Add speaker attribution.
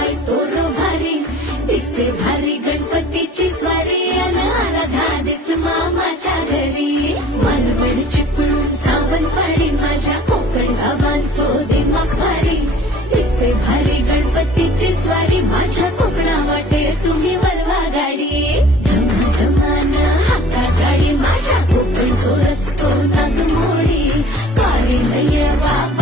Speaker 1: पाय तोर भारी दिसते भारी गणपतीची स्वारी अन आला धादिस मामाच्या घरी. मालवण चिपळून सावन पाणी माझ्या कोकण गावांचो दिमाग भारी. दिसते भारी गणपतीची स्वारी माझ्या कोकणा वाटे तुम्ही वलवा गाडी. धमाधमान हाता गाडी माझ्या कोकणचो रस्तो नागमोडी. कारी नय बाबा